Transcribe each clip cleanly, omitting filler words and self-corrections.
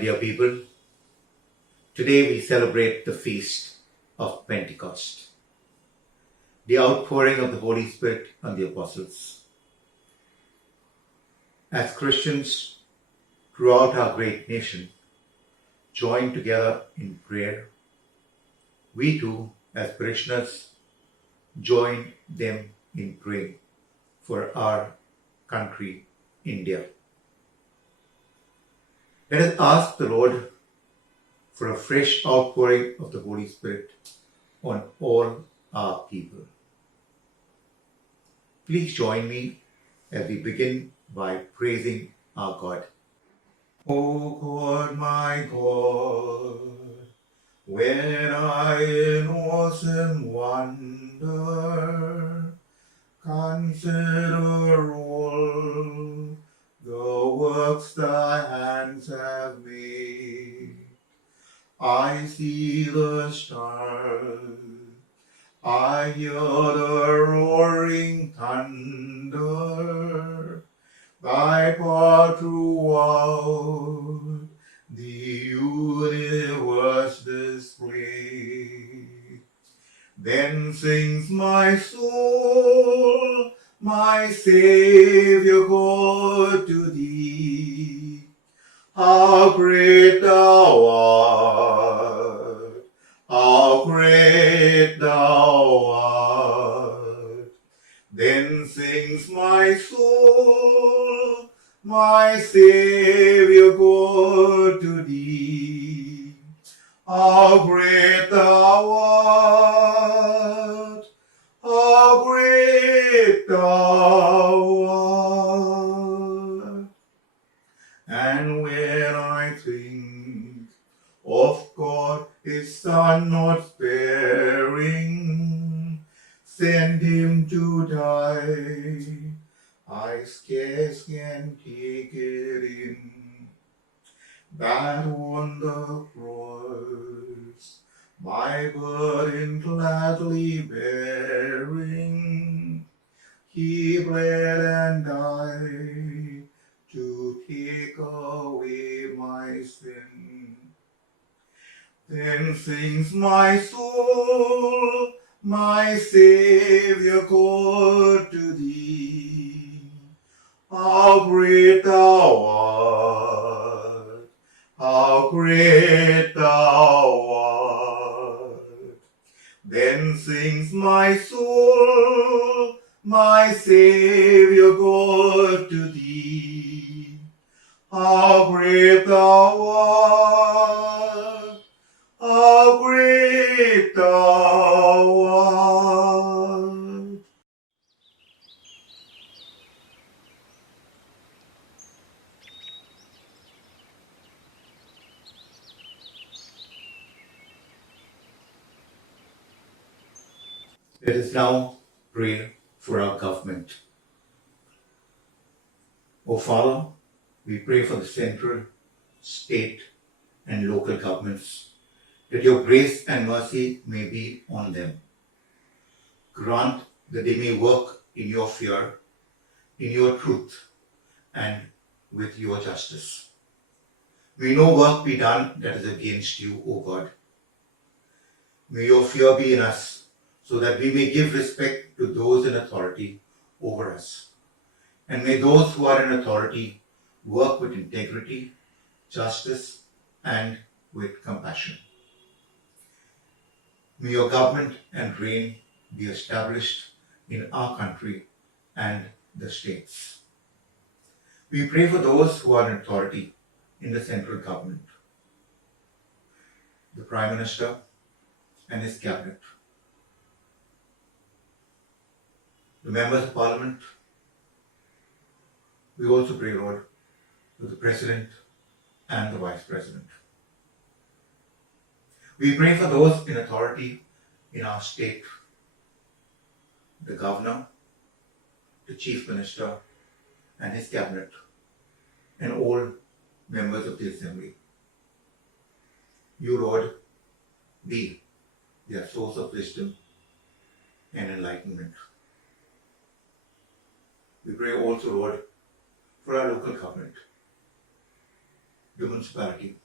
dear people, today we celebrate the feast of Pentecost, the outpouring of the Holy Spirit on the apostles. As Christians throughout our great nation join together in prayer, we too, as parishioners, join them in praying for our country, India. Let us ask the Lord for a fresh outpouring of the Holy Spirit on all our people. Please join me as we begin by praising our God. O God, my God, when I in awesome wonder consider all the works thy hands have made, I see the stars, I hear the roaring thunder, thy power throughout the universe display. Then sings my soul, my Saviour God, to thee. How great thou art, how great thou art. Then sings my soul, my Saviour God, to thee. How great thou art, how great thou art. And when I think of God, his Son not sparing, send him to die, I scarce can take it in, that on the cross, my burden gladly bearing, he bled and died to take away my sin. Then sings my soul, my Saviour God, to thee. How great thou art, how great thou art. Then sings my soul, my Saviour God, to thee. How great thou art, how great thou art. Let us now pray for our government. O Father, we pray for the central, state, and local governments, that your grace and mercy may be on them. Grant that they may work in your fear, in your truth, and with your justice. May no work be done that is against you, O God. May your fear be in us, so that we may give respect to those in authority over us. And may those who are in authority work with integrity, justice, and with compassion. May your government and reign be established in our country and the states. We pray for those who are in authority in the central government, the Prime Minister and his cabinet, the members of Parliament. We also pray, Lord, for the President and the Vice President. We pray for those in authority in our state, the Governor, the Chief Minister and his cabinet, and all members of the Assembly. You, Lord, be their source of wisdom and enlightenment. We pray also, Lord, for our local government, the municipality,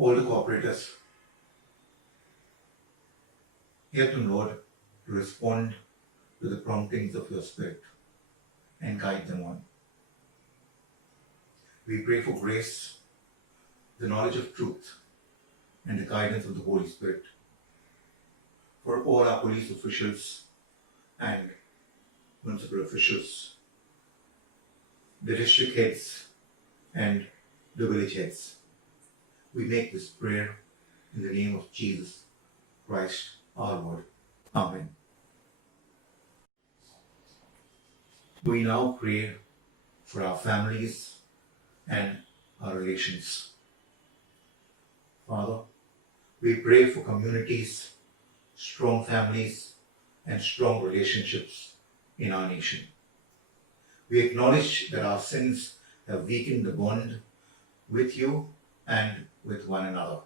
all the cooperators. Help them, Lord, to respond to the promptings of your Spirit and guide them on. We pray for grace, the knowledge of truth, and the guidance of the Holy Spirit for all our police officials and municipal officials, the district heads, and the village heads. We make this prayer in the name of Jesus Christ our Lord. Amen. We now pray for our families and our relations. Father, we pray for communities, strong families, and strong relationships in our nation. We acknowledge that our sins have weakened the bond with you and with one another.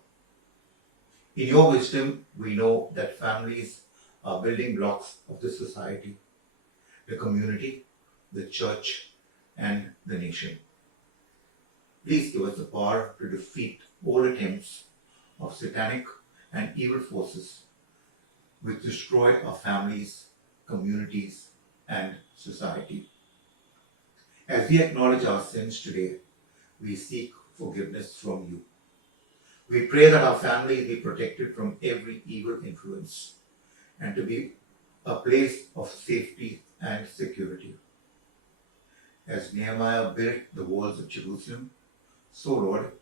In your wisdom, we know that families are building blocks of the society, the community, the church, and the nation. Please give us the power to defeat all attempts of satanic and evil forces which destroy our families, communities, and society. As we acknowledge our sins today, we seek forgiveness from you. We pray that our families be protected from every evil influence and to be a place of safety and security. As Nehemiah built the walls of Jerusalem, so Lord,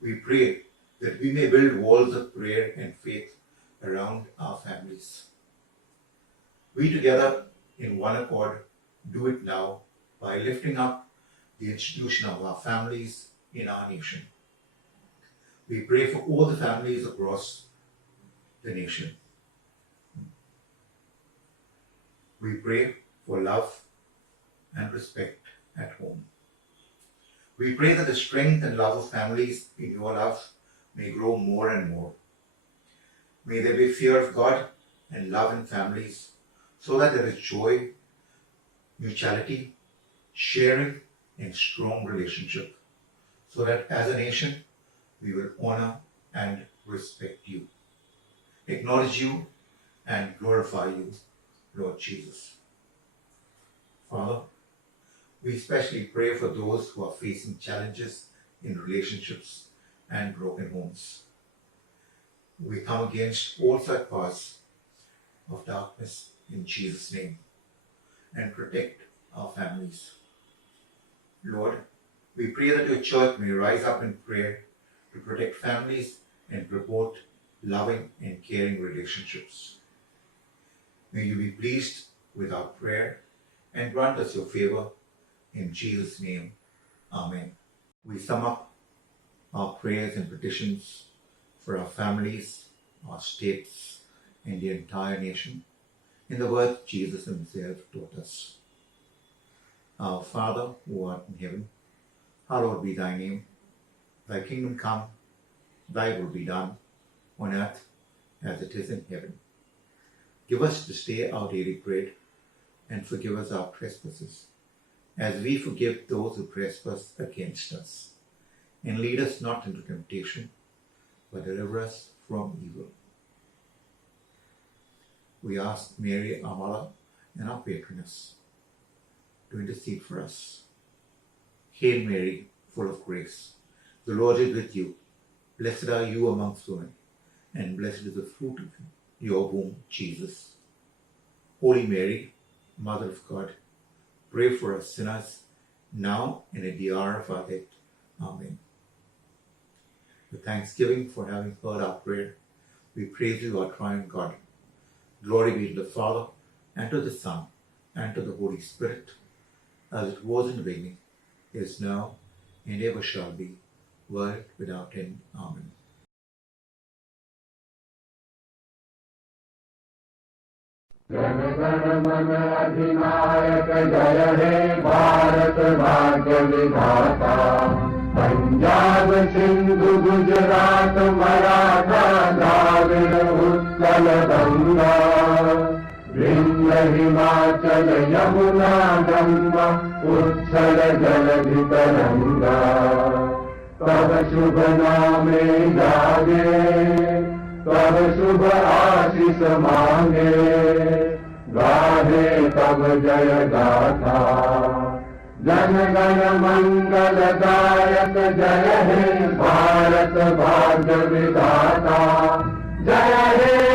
we pray that we may build walls of prayer and faith around our families. We together in one accord do it now by lifting up the institution of our families in our nation. We pray for all the families across the nation. We pray for love and respect at home. We pray that the strength and love of families in your love may grow more and more. May there be fear of God and love in families so that there is joy, mutuality, sharing, and strong relationship, so that as a nation we will honor and respect you, acknowledge you, and glorify you, Lord Jesus. Father, we especially pray for those who are facing challenges in relationships and broken homes. We come against all such powers of darkness in Jesus' name and protect our families. Lord, we pray that your church may rise up in prayer to protect families and promote loving and caring relationships. May you be pleased with our prayer and grant us your favor. In Jesus' name, Amen. We sum up our prayers and petitions for our families, our states, and the entire nation in the words Jesus himself taught us. Our Father, who art in heaven, hallowed be thy name. Thy kingdom come, thy will be done, on earth as it is in heaven. Give us this day our daily bread, and forgive us our trespasses, as we forgive those who trespass against us. And lead us not into temptation, but deliver us from evil. We ask Mary, our mother and our patroness, to intercede for us. Hail Mary, full of grace, the Lord is with you. Blessed are you amongst women, and blessed is the fruit of your womb, Jesus. Holy Mary, Mother of God, pray for us sinners, now and at the hour of our death. Amen. With thanksgiving for having heard our prayer, we praise you, our triune God. Glory be to the Father, and to the Son, and to the Holy Spirit, as it was in the beginning, is now, and ever shall be, world without end. Amen. Jana Gana मन अधिनायक जय हे भारत भाग्य विधाता पंजाब सिंधु गुजरात मराठा द्राविड़ उत्कल गंगा विंध्य हिमाचल यमुना गंगा उत्कल जलधि तरंगा तब शुभ नामे जागे, तब शुभ आशीष मांगे, गाहे तब जय गाथा। जन गण मंगलदायक जय हे भारत भाग्य विधाता। जय हे